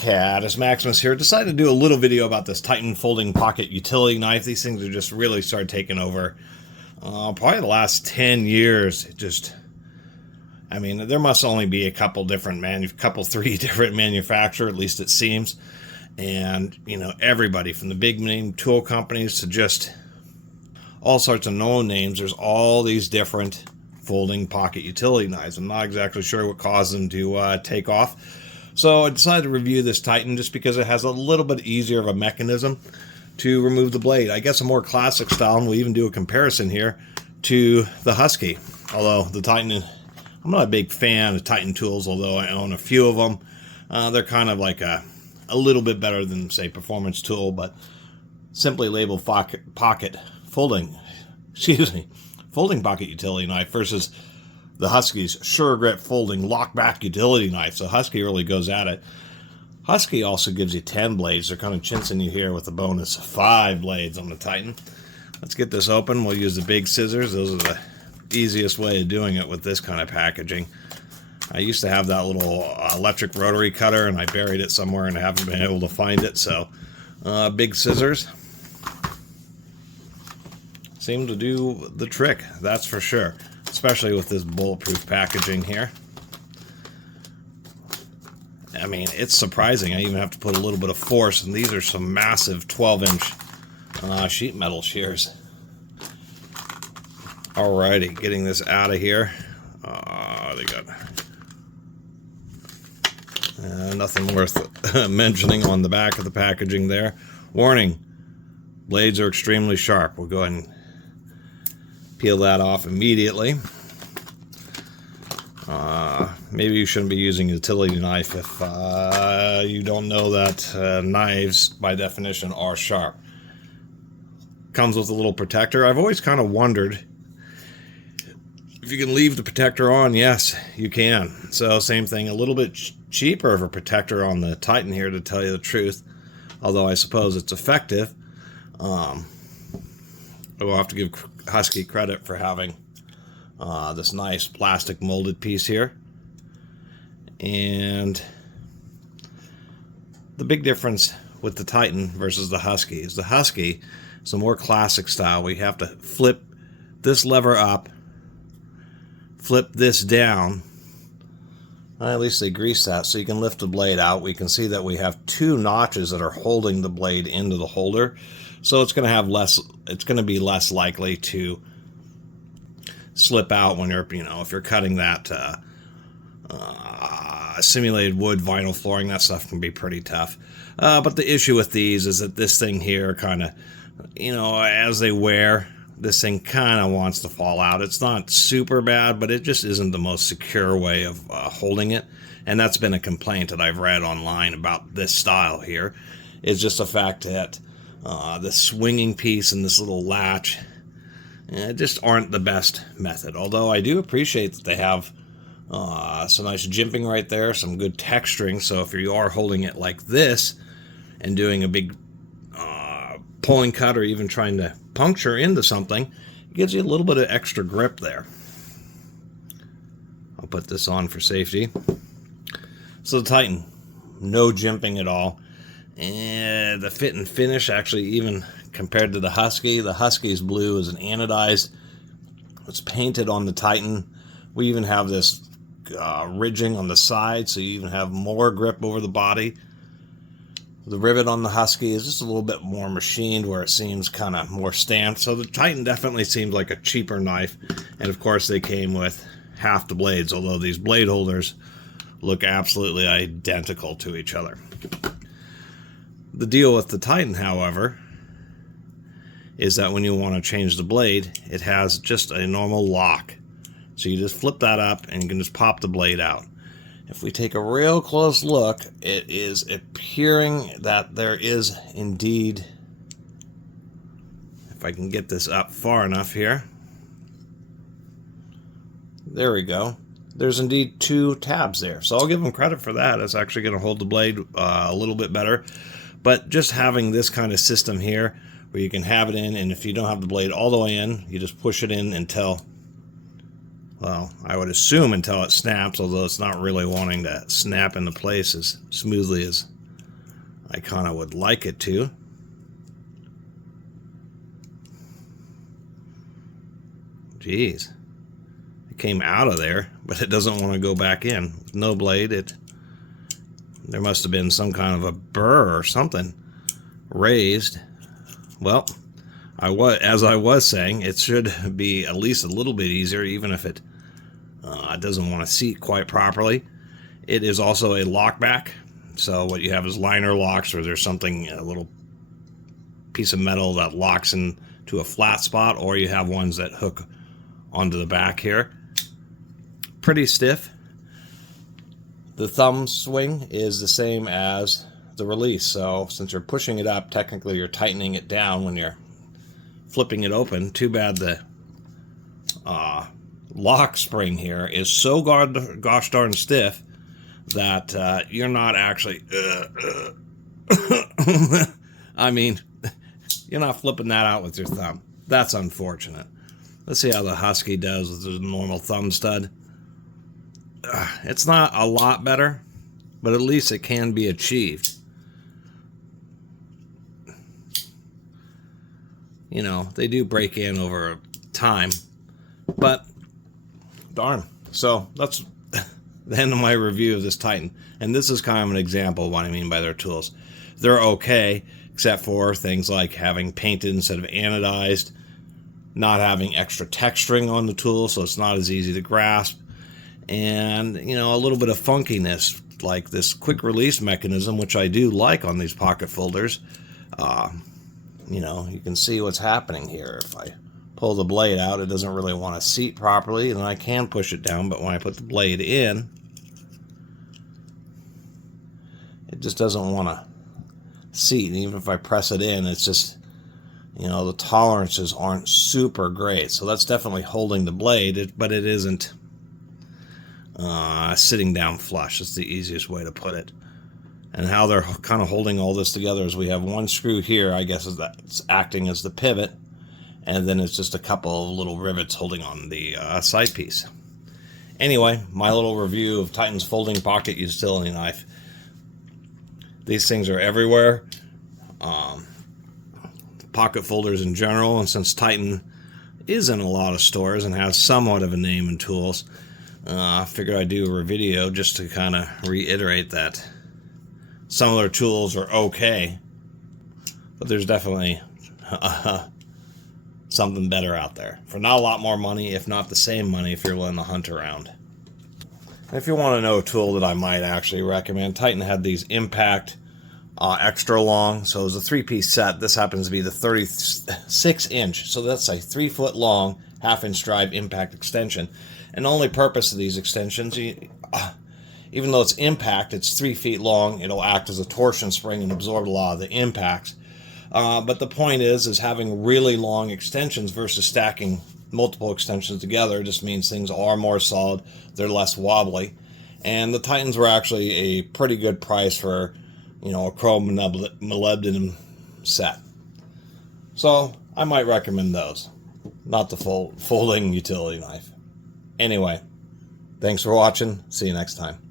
Catus, Maximus here. Decided to do a little video about this Titan folding pocket utility knife. These things have just really started taking over probably the last 10 years. I mean, there must only be a couple different three different manufacturers, at least it seems. And, you know, everybody from the big name tool companies to just all sorts of no names. There's all these different folding pocket utility knives. I'm not exactly sure what caused them to take off. So I decided to review this Titan just because it has a little bit easier of a mechanism to remove the blade. I guess a more classic style, and we'll even do a comparison here to the Husky. Although the Titan, I'm not a big fan of Titan tools, although I own a few of them. They're kind of like a little bit better than, say, Performance Tool, but simply labeled pocket folding pocket utility knife versus the Husky's Sure Grip folding lockback utility knife. So Husky really goes at it. Husky also gives you 10 blades. They're kind of chincing you here with a bonus 5 blades on the Titan. Let's get this open. We'll use the big scissors. Those are the easiest way of doing it with this kind of packaging. I used to have that little electric rotary cutter, and I buried it somewhere and I haven't been able to find it. So big scissors seem to do the trick, that's for sure. Especially with this bulletproof packaging here. I mean, it's surprising. I even have to put a little bit of force, and these are some massive 12-inch sheet metal shears. Alrighty, getting this out of here. They got nothing worth mentioning on the back of the packaging there. Warning, blades are extremely sharp. We'll go ahead and peel that off immediately. Maybe you shouldn't be using a utility knife if you don't know that knives, by definition, are sharp. Comes with a little protector. I've always kind of wondered if you can leave the protector on. Yes, you can. So same thing, a little bit cheaper of a protector on the Titan here, to tell you the truth. Although I suppose it's effective. I will have to give Husky credit for having this nice plastic molded piece here. And the big difference with the Titan versus the Husky is the Husky is a more classic style. We have to flip this lever up, flip this down. Well, at least they grease that so you can lift the blade out. We can see that we have 2 notches that are holding the blade into the holder. So it's going to have it's going to be less likely to slip out when you're, if you're cutting that simulated wood vinyl flooring. That stuff can be pretty tough. But the issue with these is that this thing here kind of, as they wear, this thing kind of wants to fall out. It's not super bad, but it just isn't the most secure way of holding it. And that's been a complaint that I've read online about this style here. It's just the fact that the swinging piece and this little latch just aren't the best method. Although I do appreciate that they have some nice jimping right there, some good texturing. So if you are holding it like this and doing a big pulling cut or even trying to puncture into something, it gives you a little bit of extra grip there. I'll put this on for safety. So the Titan, no jimping at all. And the fit and finish, actually, even compared to the Husky's blue is an anodized. It's painted on the Titan. We even have this ridging on the side, so you even have more grip over the body. The rivet on the Husky is just a little bit more machined, where it seems kind of more stamped. So the Titan definitely seems like a cheaper knife. And of course, they came with half the blades, although these blade holders look absolutely identical to each other. The deal with the Titan, however, is that when you want to change the blade, it has just a normal lock. So you just flip that up and you can just pop the blade out. If we take a real close look, it is appearing that there is indeed, if I can get this up far enough here, there we go. There's indeed 2 tabs there. So I'll give them credit for that. It's actually going to hold the blade a little bit better. But just having this kind of system here where you can have it in, and if you don't have the blade all the way in, you just push it in until, well, I would assume until it snaps, although it's not really wanting to snap into place as smoothly as I kind of would like it to. Jeez. It came out of there, but it doesn't want to go back in. No blade. There must have been some kind of a burr or something raised. Well, as I was saying, it should be at least a little bit easier, even if it doesn't want to seat quite properly. It is also a lockback, so what you have is liner locks, or there's something, a little piece of metal that locks into a flat spot, or you have ones that hook onto the back here. Pretty stiff. The thumb swing is the same as the release, so since you're pushing it up, technically you're tightening it down when you're flipping it open. Too bad the lock spring here is so gosh darn stiff that you're not actually I mean, you're not flipping that out with your thumb. That's unfortunate. Let's see how the Husky does with the normal thumb stud. It's not a lot better, but at least it can be achieved. You know, they do break in over time, but darn. So that's the end of my review of this Titan. And this is kind of an example of what I mean by their tools. They're okay, except for things like having painted instead of anodized, not having extra texturing on the tool, so it's not as easy to grasp, and, you know, a little bit of funkiness, like this quick release mechanism, which I do like on these pocket folders. You know, you can see what's happening here. If I pull the blade out, it doesn't really want to seat properly, and I can push it down, but when I put the blade in, it just doesn't want to seat. And even if I press it in, it's just, you know, the tolerances aren't super great. So that's definitely holding the blade, but it isn't sitting down flush. It's the easiest way to put it. And how they're kind of holding all this together is we have one screw here, I guess, is that's acting as the pivot, and then it's just a couple of little rivets holding on the side piece. Anyway, my little review of Titan's folding pocket utility knife. These things are everywhere. Pocket folders in general, and since Titan is in a lot of stores and has somewhat of a name in tools, I figured I'd do a video just to kind of reiterate that some of their tools are okay, but there's definitely something better out there for not a lot more money, if not the same money, if you're willing to hunt around. And if you want to know a tool that I might actually recommend, Titan had these Impact extra long, so it was a 3-piece set. This happens to be the 36-inch, so that's a 3-foot long, half-inch drive Impact extension. And the only purpose of these extensions, even though it's Impact, it's 3 feet long, it'll act as a torsion spring and absorb a lot of the impacts. But the point is having really long extensions versus stacking multiple extensions together just means things are more solid, they're less wobbly. And the Titans were actually a pretty good price for, you know, a chrome molybdenum set. So I might recommend those, not the folding utility knife. Anyway, thanks for watching. See you next time.